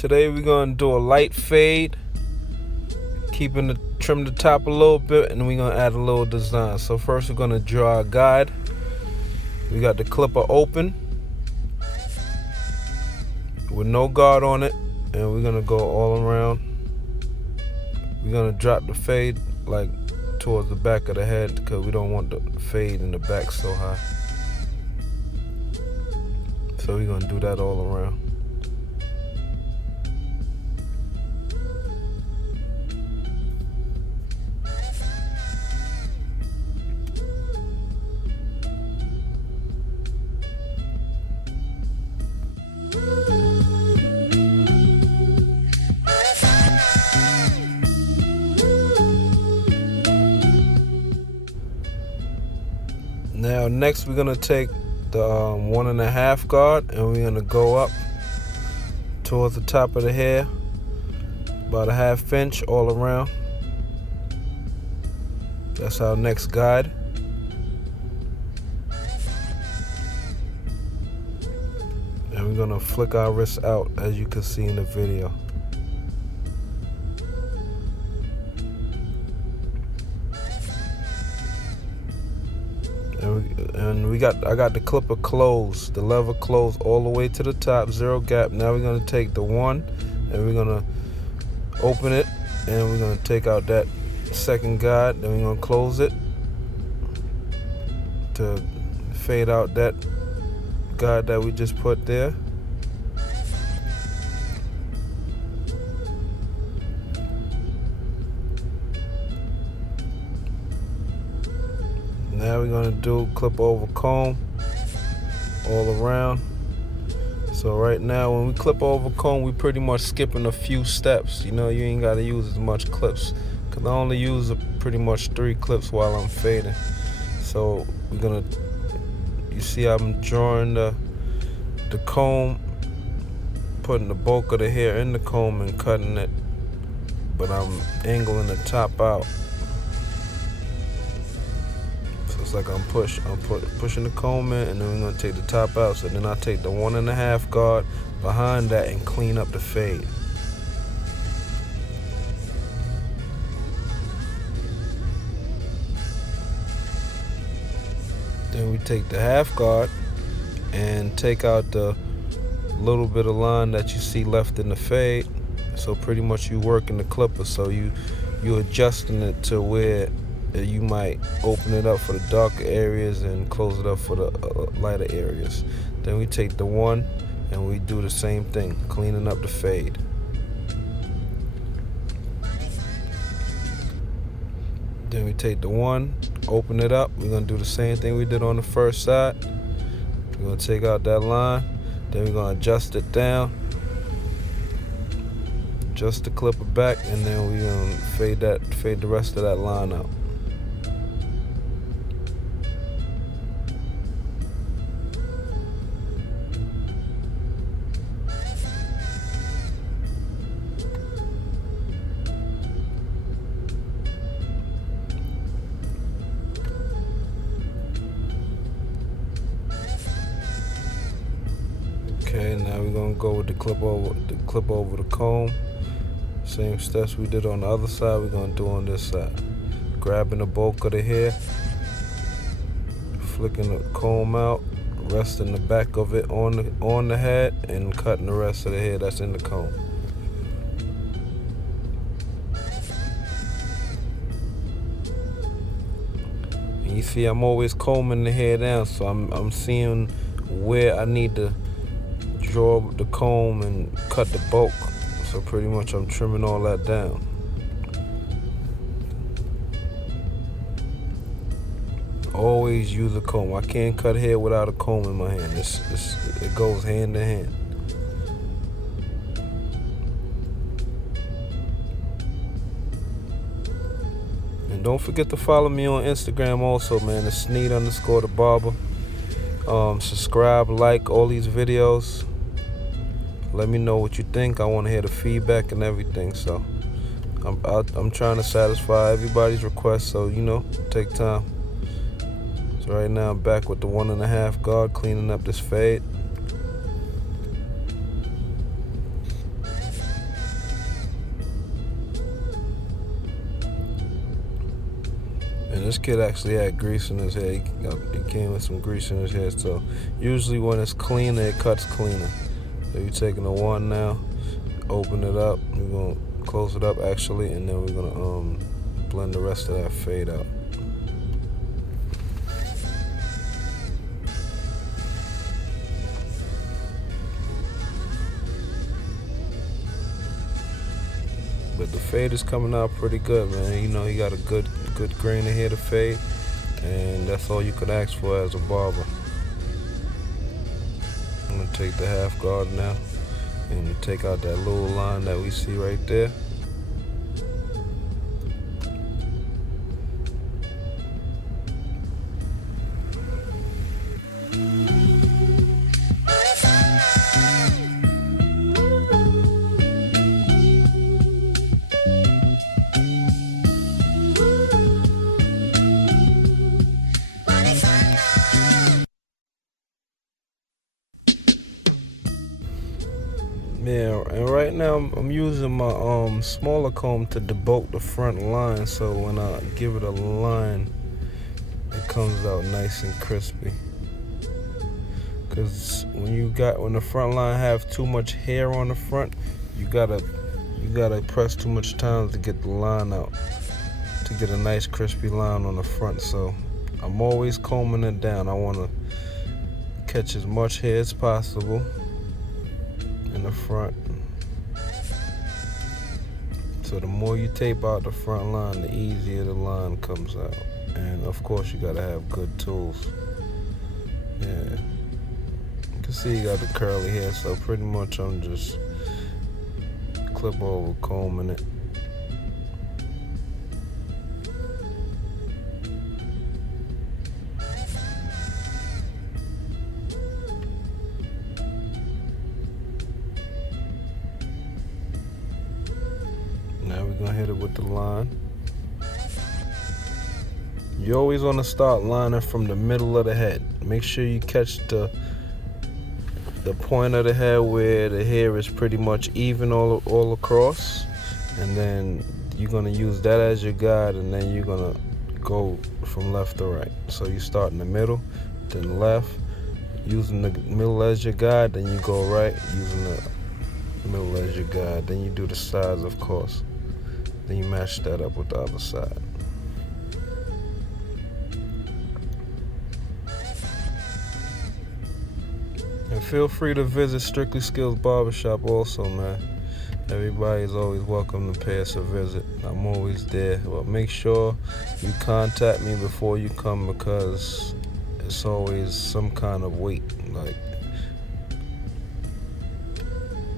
Today we're gonna do a light fade, trim the top a little bit, and we're gonna add a little design. So first we're gonna draw a guide. We got the clipper open with no guard on it, and we're gonna go all around. We're gonna drop the fade like towards the back of the head because we don't want the fade in the back so high. So we're gonna do that all around. Now next we're gonna take the 1.5 guard and we're gonna go up towards the top of the hair about a 1/2 inch all around. That's our next guide. And we're gonna flick our wrists out as you can see in the video. I got the clipper closed, the lever closed all the way to the top, 0 gap. Now we're gonna take the 1 and we're gonna open it, and we're gonna take out that second guide. Then we're gonna close it to fade out that guide that we just put there. Now we're gonna do clip over comb all around. So right now when we clip over comb, we pretty much skipping a few steps. You know, you ain't gotta use as much clips, cause I only use pretty much 3 clips while I'm fading. So we're gonna, you see I'm drawing the comb, putting the bulk of the hair in the comb and cutting it, but I'm angling the top out. It's like I'm pushing the comb in, and then we're gonna take the top out. So then I take the 1.5 guard behind that and clean up the fade. Then we take the 1/2 guard and take out the little bit of line that you see left in the fade. So pretty much you working the clipper, so you adjusting it to where you might open it up for the darker areas and close it up for the lighter areas. Then we take the 1 and we do the same thing, cleaning up the fade. Then we take the 1, open it up. We're gonna do the same thing we did on the first side. We're gonna take out that line, then we're gonna adjust it down, adjust the clipper back, and then we're gonna fade the rest of that line out. Okay, now we're gonna go with the clip over the comb. Same steps we did on the other side, we're gonna do on this side. Grabbing the bulk of the hair, flicking the comb out, resting the back of it on the head, and cutting the rest of the hair that's in the comb. And you see I'm always combing the hair down, so I'm seeing where I need to draw the comb and cut the bulk. So pretty much I'm trimming all that down. Always use a comb. I can't cut hair without a comb in my hand. It goes hand in hand. And don't forget to follow me on Instagram also, man. It's Sneed _ the barber. Subscribe, like all these videos. Let me know what you think. I want to hear the feedback and everything. So I'm trying to satisfy everybody's requests. So take time. So right now I'm back with the 1.5 guard, cleaning up this fade. This kid actually had grease in his hair. He came with some grease in his hair. So usually when it's cleaner, it cuts cleaner. So you're taking a one now, open it up. We're gonna close it up actually, and then we're gonna blend the rest of that fade out. But the fade is coming out pretty good, man. You know, he got a good grain of hair to fade, and that's all you could ask for as a barber. I'm gonna take the half guard now and take out that little line that we see right there. Yeah, and right now I'm using my smaller comb to debulk the front line, so when I give it a line, it comes out nice and crispy. Cause when the front line have too much hair on the front, you gotta press too much time to get the line out, to get a nice crispy line on the front. So I'm always combing it down. I want to catch as much hair as possible in the front. So the more you tape out the front line, the easier the line comes out. And of course you gotta have good tools. Yeah. You can see you got the curly hair, so pretty much I'm just clip over combing it. Now we're gonna hit it with the line. You always want to start lining from the middle of the head. Make sure you catch the point of the head where the hair is pretty much even all across, and then you're gonna use that as your guide, and then you're gonna go from left to right. So you start in the middle, then left, using the middle as your guide, then you go right, using the middle as your guide, then you do the sides, of course. Then you match that up with the other side. And feel free to visit Strictly Skills Barbershop also, man. Everybody is always welcome to pay us a visit. I'm always there. But make sure you contact me before you come, because it's always some kind of wait. Like,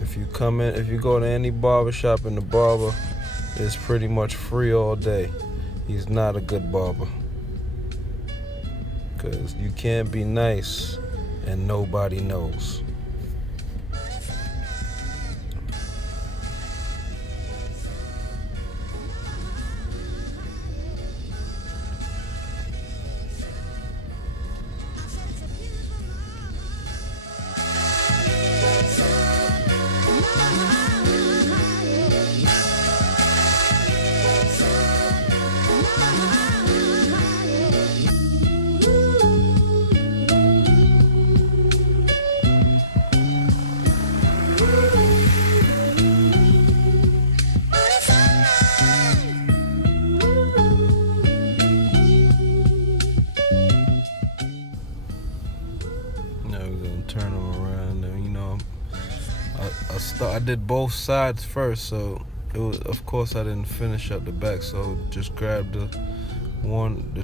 if you go to any barbershop and the barber is pretty much free all day, he's not a good barber. Because you can't be nice and nobody knows. Turn them around, and you know, I did both sides first, so it was, of course I didn't finish up the back, so just grab the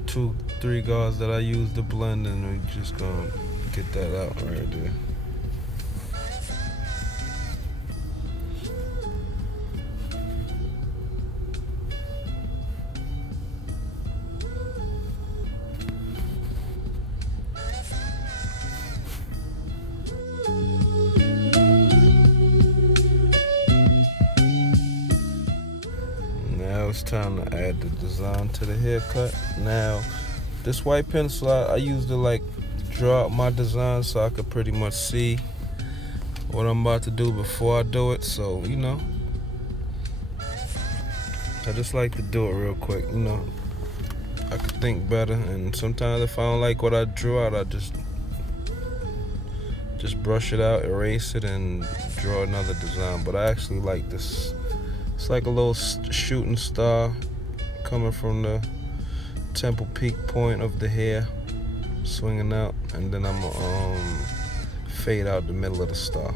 2, 3 guards that I used to blend, and we're just gonna get that out right there. Now it's time to add the design to the haircut. Now, this white pencil, I used to like draw out my design so I could pretty much see what I'm about to do before I do it. So, you know, I just like to do it real quick, you know. I could think better. And sometimes if I don't like what I drew out, I just brush it out, erase it, and draw another design. But I actually like this. It's like a little shooting star coming from the temple peak point of the hair, swinging out, and then I'm gonna fade out the middle of the star.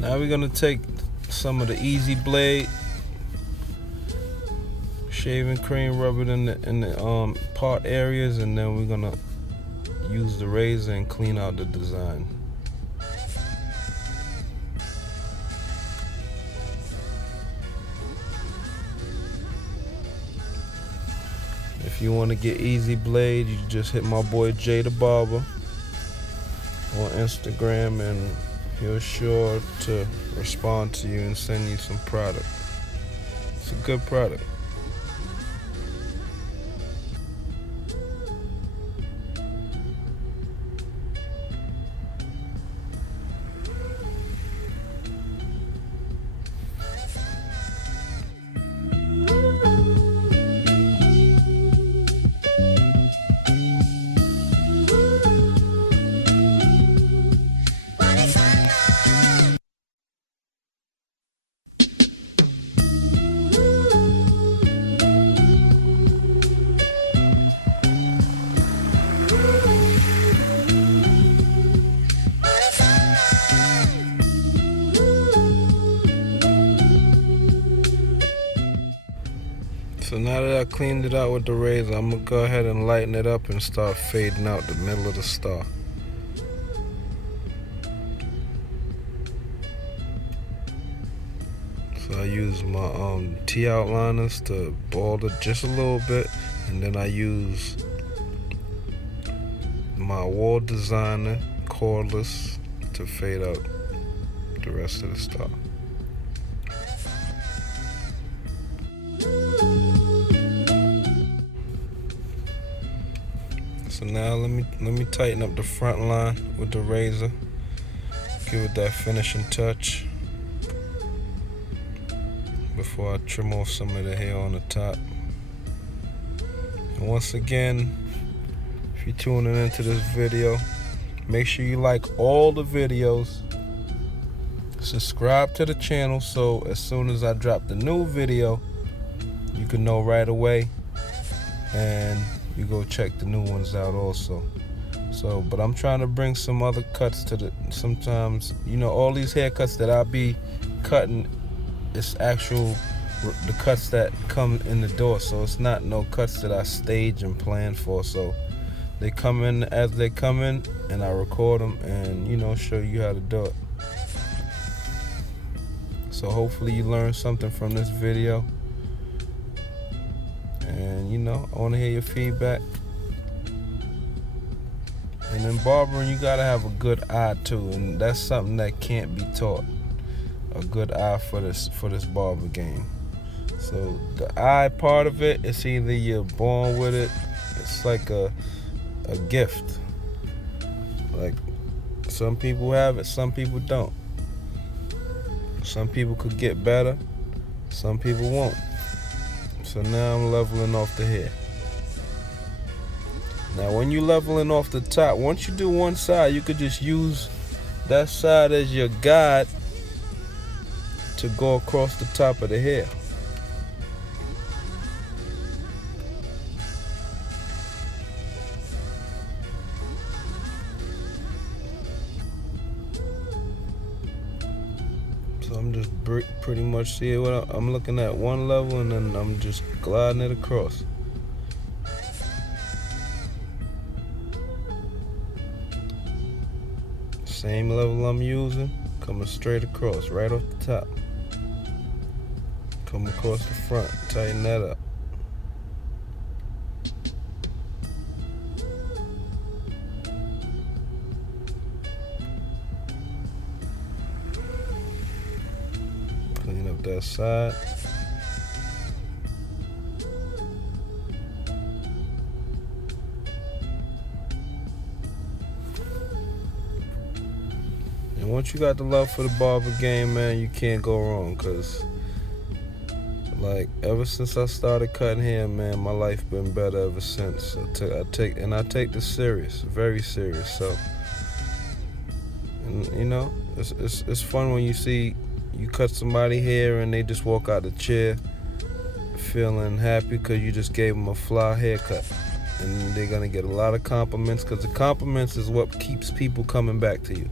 Now we're gonna take some of the Easy Blade shaving cream, rub it in the part areas, and then we're gonna use the razor and clean out the design. If you want to get Easy Blade, you just hit my boy Jay the Barber on Instagram, and he'll sure to respond to you and send you some product. It's a good product. So now that I cleaned it out with the razor, I'm gonna go ahead and lighten it up and start fading out the middle of the star. So I use my T outliners to bald it just a little bit, and then I use my wall designer cordless to fade out the rest of the star. So now let me tighten up the front line with the razor. Give it that finishing touch before I trim off some of the hair on the top. And once again, if you're tuning into this video, make sure you like all the videos. Subscribe to the channel so as soon as I drop the new video, you can know right away, and you go check the new ones out also. So, but I'm trying to bring some other cuts to sometimes, you know, all these haircuts that I'll be cutting, it's the cuts that come in the door. So it's not no cuts that I stage and plan for. So they come in as they come in, and I record them and, you know, show you how to do it. So hopefully you learned something from this video. And, you know, I want to hear your feedback. And in barbering, you got to have a good eye too, and that's something that can't be taught. A good eye for this barber game. So the eye part of it, it's either you're born with it, it's like a gift. Like, some people have it, some people don't. Some people could get better, some people won't. So now I'm leveling off the hair. Now when you're leveling off the top, once you do one side, you could just use that side as your guide to go across the top of the hair. So I'm just pretty much see what I'm looking at one level, and then I'm just gliding it across. Same level I'm using, coming straight across, right off the top. Come across the front, tighten that up. Clean up that side. And once you got the love for the barber game, man, you can't go wrong, cause like ever since I started cutting hair, man, my life been better ever since. I take this serious, very serious. So, and you know, it's fun when you cut somebody hair and they just walk out the chair feeling happy because you just gave them a fly haircut, and they're gonna get a lot of compliments, because the compliments is what keeps people coming back to you.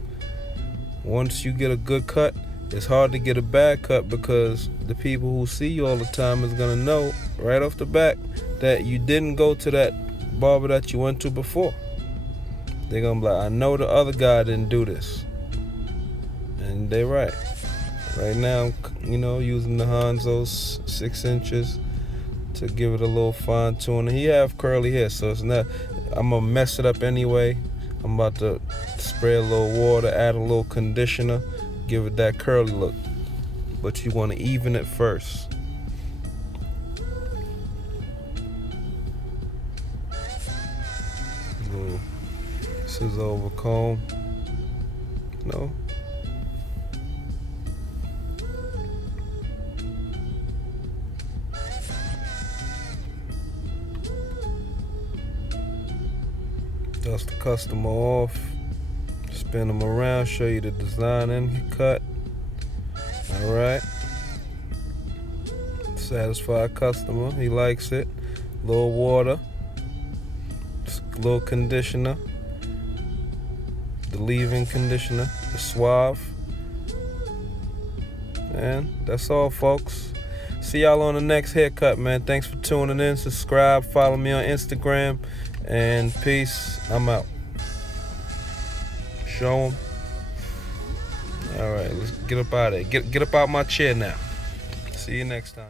Once you get a good cut, it's hard to get a bad cut, because the people who see you all the time is gonna know right off the bat that you didn't go to that barber that you went to before. They're gonna be like, I know the other guy didn't do this. And they're right. Right now, you know, using the Hanzo's 6 inches to give it a little fine tuning. He have curly hair, so it's not, I'm gonna mess it up anyway. I'm about to spray a little water, add a little conditioner, give it that curly look. But you want to even it first. Little scissor over comb. No. Dust the customer off. Spin them around, show you the design and cut. Alright. Satisfied customer, he likes it. Little water, little conditioner, the leave-in conditioner, the Suave. And that's all, folks. See y'all on the next haircut, man. Thanks for tuning in. Subscribe, follow me on Instagram, and peace. I'm out. Show them. All right, let's get up out of there. Get up out my chair now. See you next time.